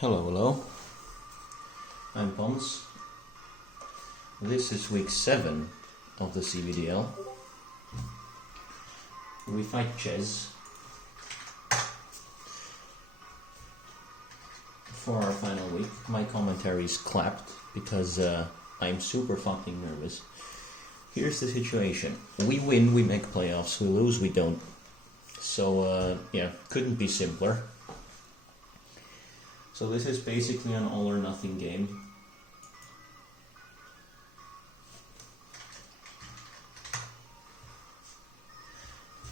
Hello. I'm Pons. This is week 7 of the CBDL. We fight Ches for our final week. My commentary's clapped because I'm super fucking nervous. Here's the situation. We win, we make playoffs. We lose, we don't. So, couldn't be simpler. So this is basically an all or nothing game.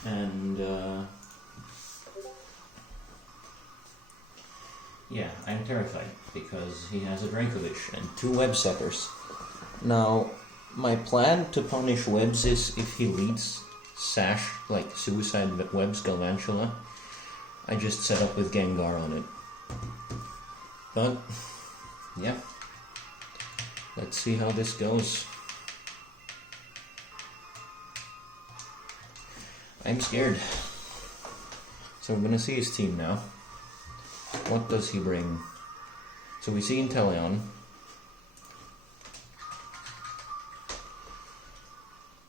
And I'm terrified because he has a Drankovic and 2 web setters. Now, my plan to punish webs is if he leads Sash, like suicide webs Galvantula, I just set up with Gengar on it. But, yeah, let's see how this goes. I'm scared. So we're gonna see his team now. What does he bring? So we see Inteleon.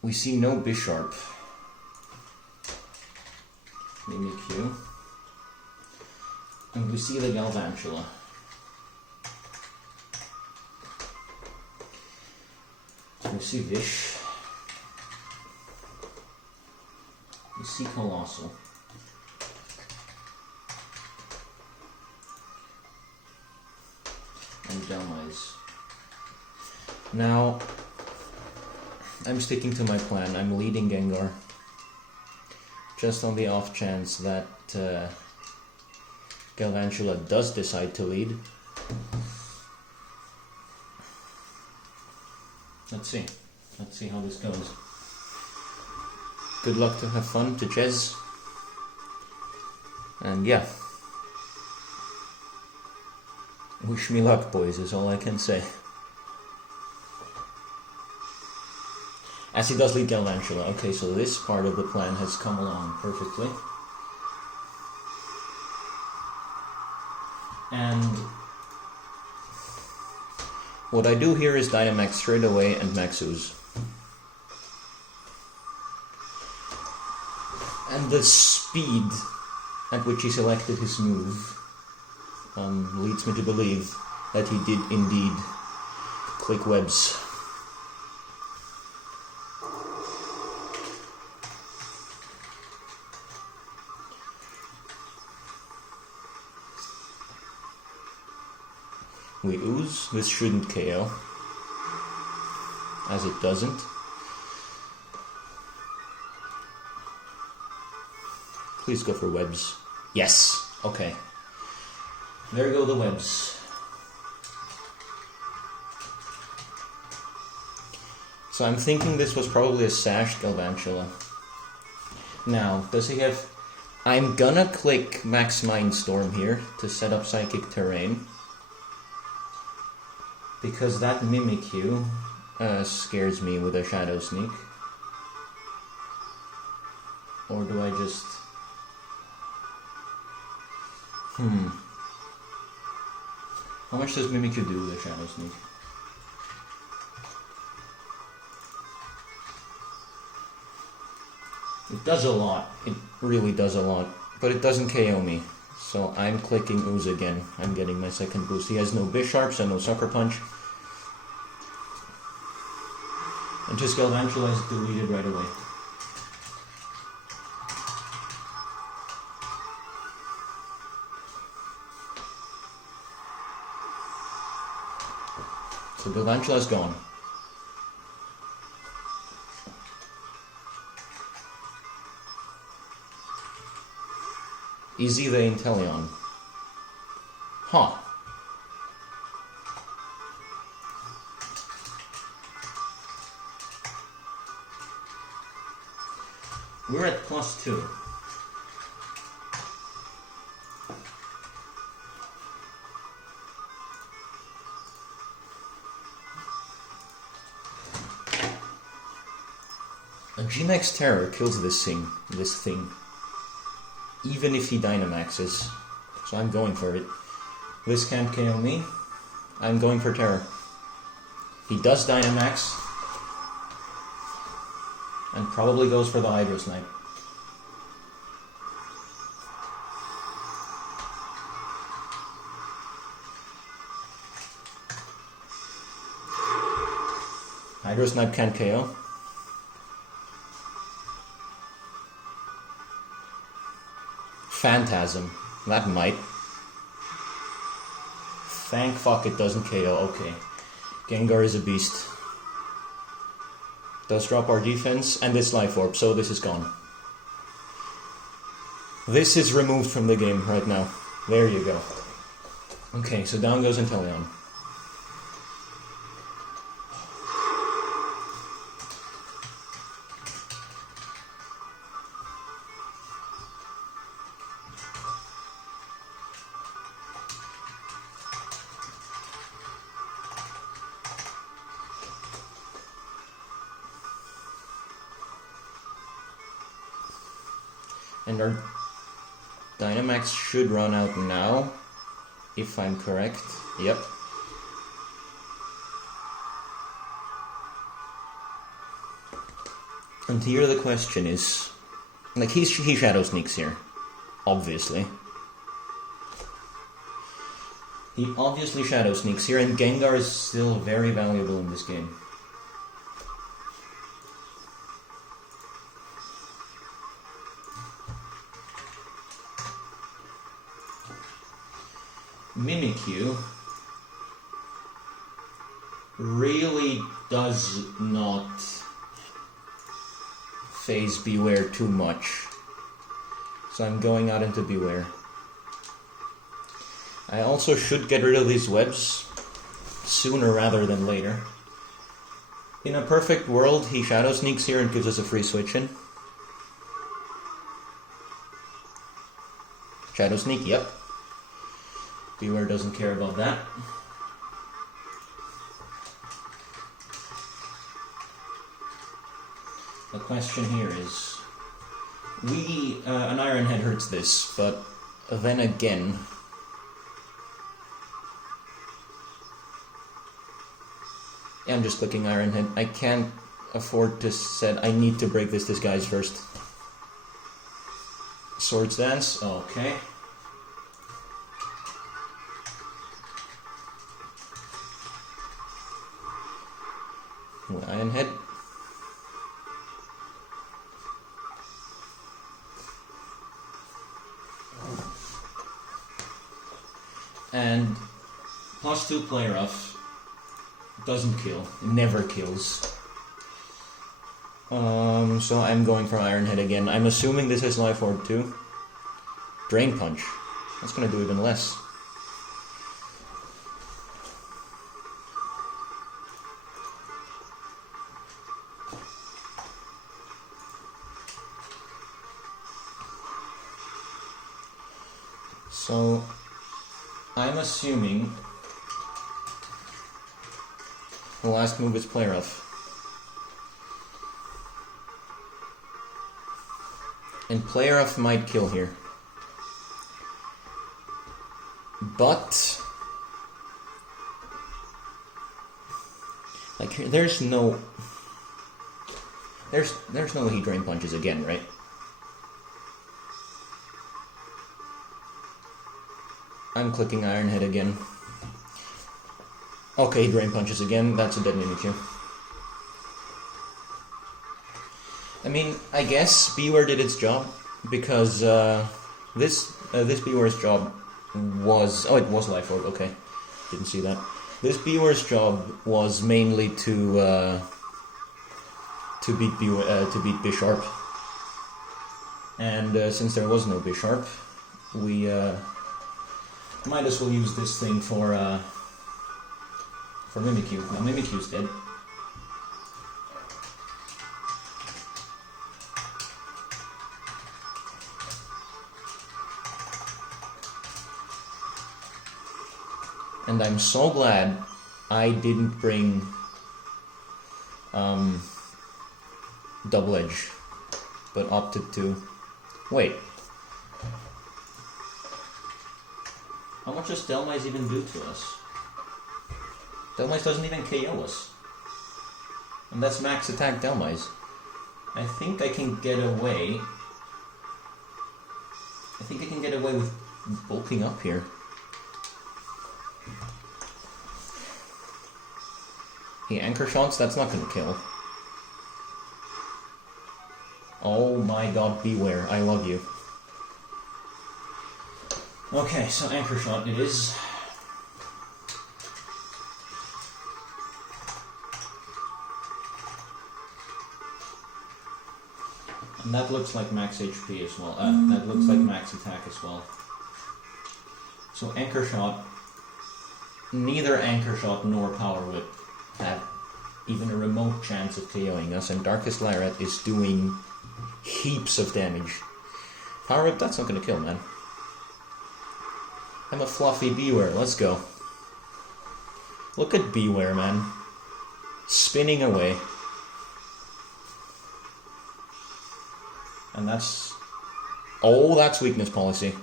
We see no Bisharp. Mimikyu. And we see the Galvantula. We see Vish. We see Colossal. And Delmise. Now, I'm sticking to my plan. I'm leading Gengar. Just on the off chance that Galvantula does decide to lead. Let's see how this goes. Good luck to have fun to Ches. And yeah. Wish me luck, boys, is all I can say. As he does lead Galvantula. Okay, so this part of the plan has come along perfectly. And what I do here is Dynamax straight away and Max Ooze. And the speed at which he selected his move leads me to believe that he did indeed click webs. We ooze. This shouldn't KO, as it doesn't. Please go for webs. Yes. Okay. There go the webs. So I'm thinking this was probably a Sash Galvantula. Now, does he have... I'm gonna click Max Mindstorm here to set up Psychic Terrain. Because that Mimikyu scares me with a Shadow Sneak. Or do I just... How much does Mimikyu do with a Shadow Sneak? It does a lot. It really does a lot. But it doesn't KO me. So I'm clicking Ooze again. I'm getting my second boost. He has no Bisharp, so no Sucker Punch. And his Galvantula is deleted right away. So Galvantula is gone. Easy the Inteleon. Huh. We're at +2. A G-Max Terror kills this thing. Even if he Dynamaxes. So I'm going for it. This can't KO me. I'm going for terror. He does Dynamax. And probably goes for the Hydro Snipe. Hydro Snipe can't KO. Phantasm. That might. Thank fuck it doesn't KO. Okay. Gengar is a beast. Does drop our defense and this Life Orb, so this is gone. This is removed from the game right now. There you go. Okay, so down goes Inteleon. And our Dynamax should run out now, if I'm correct. Yep. And here the question is, like he Shadow Sneaks here, obviously. He obviously Shadow Sneaks here, and Gengar is still very valuable in this game. Mimikyu really does not phase Beware too much, so I'm going out into Beware. I also should get rid of these webs sooner rather than later. In a perfect world, he Shadow Sneaks here and gives us a free switch in. Shadow Sneak, yep. Beware doesn't care about that. The question here is, an Iron Head hurts this, but then again, I'm just clicking Iron Head. I can't afford to set, I need to break this disguise first. Swords Dance, okay. Iron Head. And +2 Play Rough doesn't kill. It never kills. So I'm going for Iron Head again. I'm assuming this is Life Orb too. Drain Punch. That's gonna do even less. So, I'm assuming the last move is Play Rough. And Play Rough might kill here. But, like, there's no way he Drain Punches again, right? I'm clicking Iron Head again. Okay, Drain Punches again. That's a dead Mimikyu. I mean, I guess Beware did its job, because this Beware's job was... Oh, it was Life Orb, okay. Didn't see that. This Beware's job was mainly to beat Bisharp. And since there was no Bisharp, we... might as well use this thing for Mimikyu. Now Mimikyu's dead. And I'm so glad I didn't bring Double Edge, but opted to... Wait. How much does Delmise even do to us? Delmise doesn't even KO us. And that's max attack Delmise. I think I can get away. I think I can get away with bulking up here. He anchor shots, that's not gonna kill. Oh my god, beware, I love you. Okay, so anchor shot it is. And that looks like max HP as well. That looks like max attack as well. So anchor shot, neither anchor shot nor power whip have even a remote chance of KOing us, and Darkest Lariat is doing heaps of damage. Power whip, that's not gonna kill, man. I'm a fluffy Beware, let's go. Look at Beware, man. Spinning away. And that's... Oh, that's weakness policy.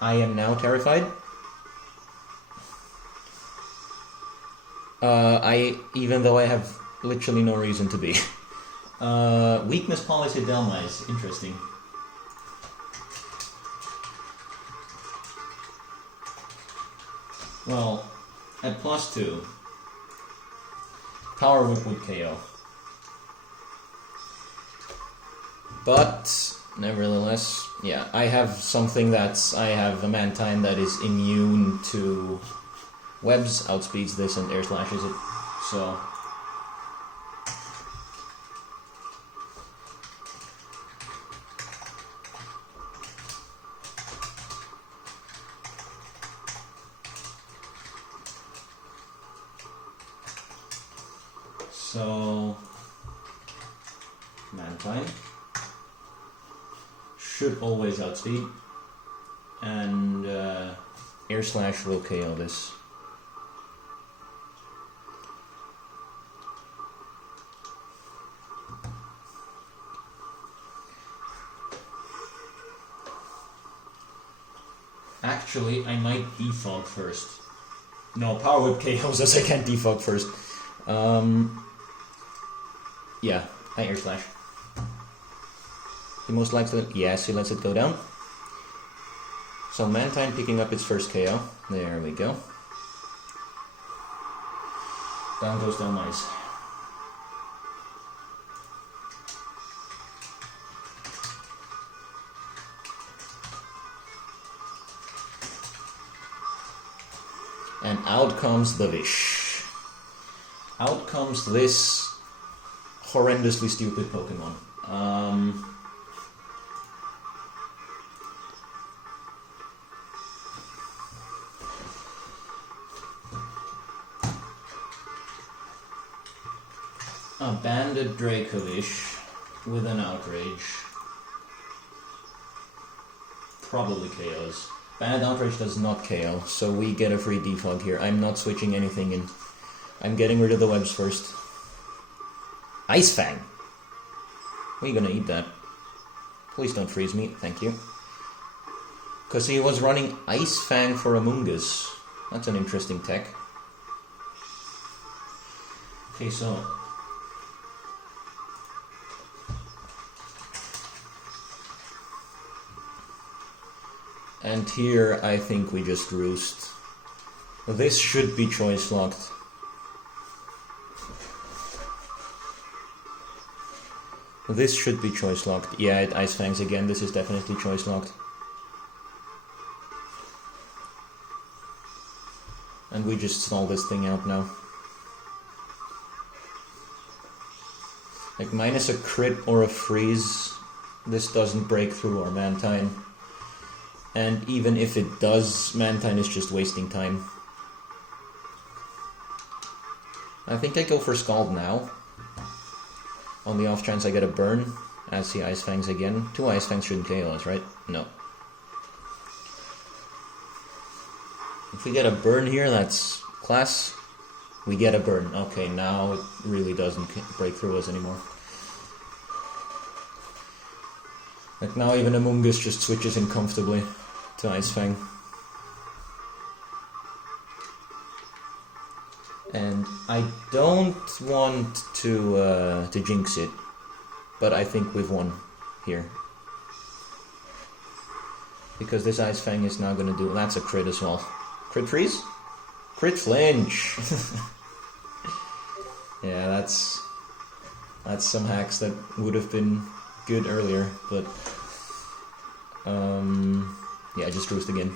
I am now terrified. Even though I have literally no reason to be. Weakness policy Delmise, interesting. Well, at +2, Power Whip would KO. But, nevertheless, yeah, I have something that's... I have a Mantine that is immune to webs, outspeeds this and air slashes it, so... So... Mantine should always outspeed, and air slash will KO this. Actually, I might defog first. No, Power Whip KOs us, I can't defog first. Yeah, I air slash. He most likely, yes, he lets it go down. So Mantine picking up its first KO. There we go. Down goes Delmise. And out comes the Vish. Out comes this horrendously stupid Pokemon. A Banded Dracovish with an Outrage. Probably KOs. Banded Outrage does not KO, so we get a free defog here. I'm not switching anything in. I'm getting rid of the webs first. Ice Fang! Are you gonna eat that? Please don't freeze me, thank you. Because he was running Ice Fang for Amoonguss. That's an interesting tech. Okay, so... And here, I think we just roost. This should be choice locked. This should be choice locked. Yeah, it Ice Fangs again. This is definitely choice locked. And we just stall this thing out now. Like, minus a crit or a freeze, this doesn't break through our Mantine. And even if it does, Mantine is just wasting time. I think I go for Scald now. On the off chance I get a burn, as he Ice Fangs again. 2 Ice Fangs shouldn't KO us, right? No. If we get a burn here, that's class. We get a burn. Okay, now it really doesn't break through us anymore. Like now even Among Us just switches in comfortably to Ice Fang. And I don't want to jinx it, but I think we've won here. Because this Ice Fang is now gonna do... That's a crit as well. Crit freeze? Crit flinch! Yeah, that's some hacks that would have been good earlier, but... yeah, just roost again.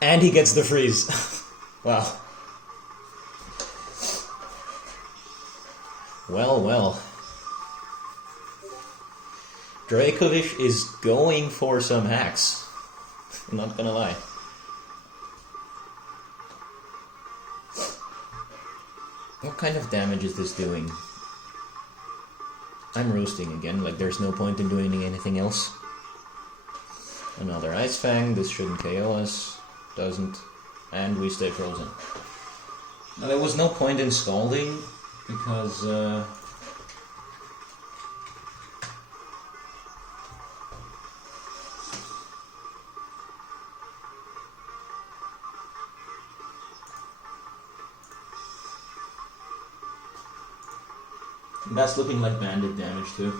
And he gets the freeze. Wow. Well, well. Dracovish is going for some hacks. I'm not gonna lie. What kind of damage is this doing? I'm roasting again, like there's no point in doing anything else. Another Ice Fang, this shouldn't KO us. Doesn't. And we stay frozen. Now there was no point in scalding, because that's looking like bandit damage too.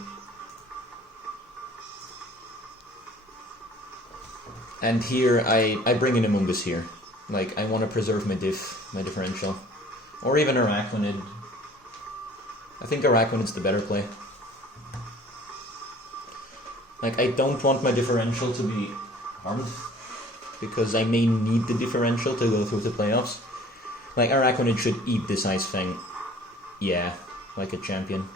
And here, I bring in Among Us here. Like, I want to preserve my differential. Or even Araquanid. I think Araquanid's the better play. Like, I don't want my differential to be harmed, because I may need the differential to go through the playoffs. Like, Araquanid should eat this Ice Fang. Yeah, like a champion.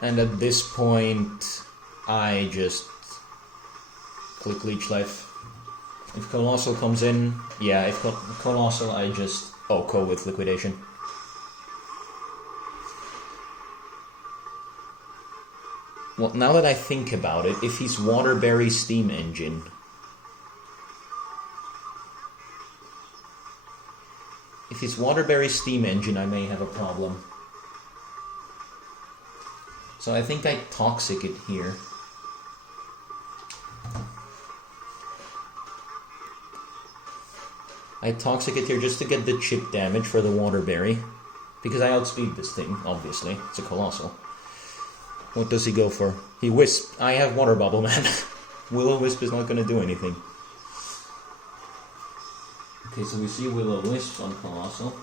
And at this point, I just click Leech Life. If Colossal comes in, yeah, if Colossal, I just OHKO with Liquidation. Well, now that I think about it, if he's Waterberry Steam Engine, I may have a problem. So I think I Toxic it here. I Toxic it here just to get the chip damage for the Waterberry. Because I outspeed this thing, obviously. It's a Colossal. What does he go for? He Wisp. I have Water Bubble, man. Will-O-Wisp is not going to do anything. Okay, so we see Will-O-Wisp on Colossal.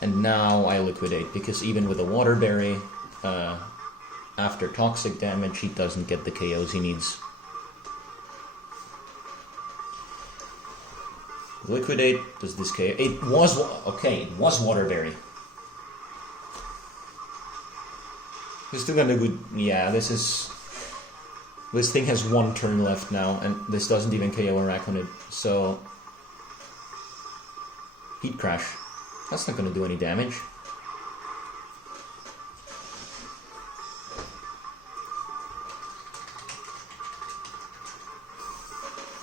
And now I Liquidate, because even with a Waterberry, after Toxic damage, he doesn't get the KOs he needs. Liquidate, does this KO? It was Waterberry. He's still got a good... Yeah, this thing has one turn left now, and this doesn't even KO Araquanid, so... Heat Crash. That's not going to do any damage.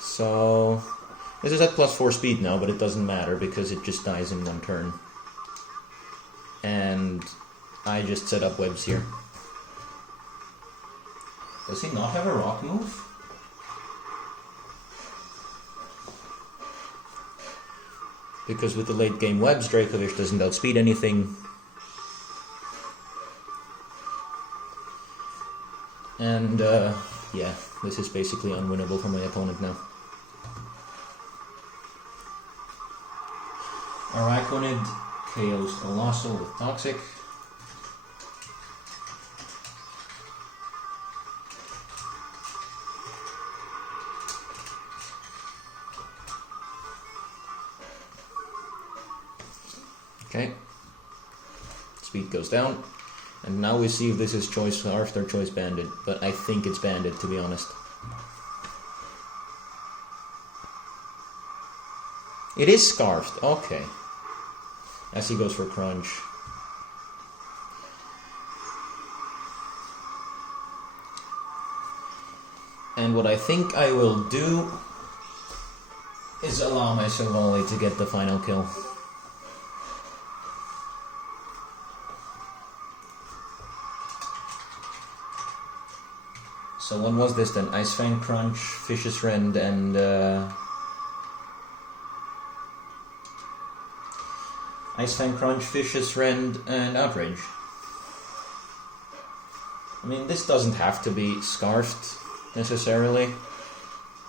So... This is at +4 speed now, but it doesn't matter because it just dies in one turn. And I just set up webs here. Does he not have a rock move? Because with the late game webs, Dracovish doesn't outspeed anything. And, yeah, this is basically unwinnable for my opponent now. Araquanid KOs Colossal with Toxic. Okay. Speed goes down. And now we see if this is choice Scarfed or choice Banded. But I think it's Banded, to be honest. It is Scarfed, okay. As he goes for Crunch. And what I think I will do is allow my Sovali to get the final kill. So when was this then? Ice Fang Crunch, Vicious Rend, and Ice Fang Crunch, Vicious Rend, and Outrage. I mean, this doesn't have to be scarfed necessarily,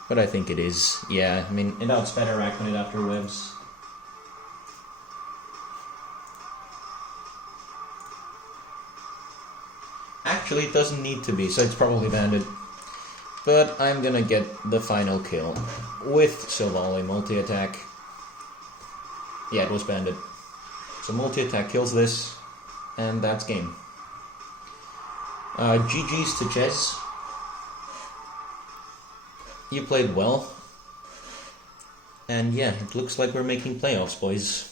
but I think it is. Yeah, I mean, it outs better rack when it after webs. Actually, it doesn't need to be, so it's probably banded. But I'm gonna get the final kill with Sovali multi-attack. Yeah, it was banded. So multi-attack kills this, and that's game. GG's to Jez. You played well. And yeah, it looks like we're making playoffs, boys.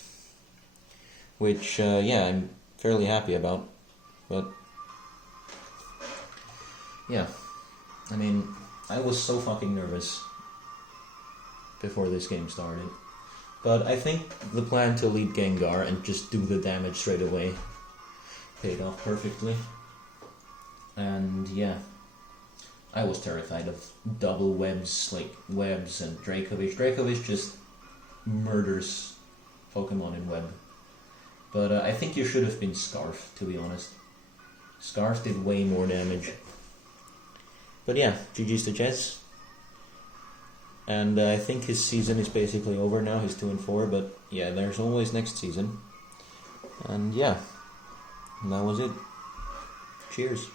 Which, yeah, I'm fairly happy about. But yeah, I mean, I was so fucking nervous before this game started. But I think the plan to lead Gengar and just do the damage straight away paid off perfectly. And yeah, I was terrified of double webs, like webs and Dracovish. Dracovish just murders Pokemon in web. But I think you should have been Scarf, to be honest. Scarf did way more damage. But yeah, GG's to Jez. And I think his season is basically over now, he's 2-4, but yeah, there's always next season. And yeah, that was it. Cheers.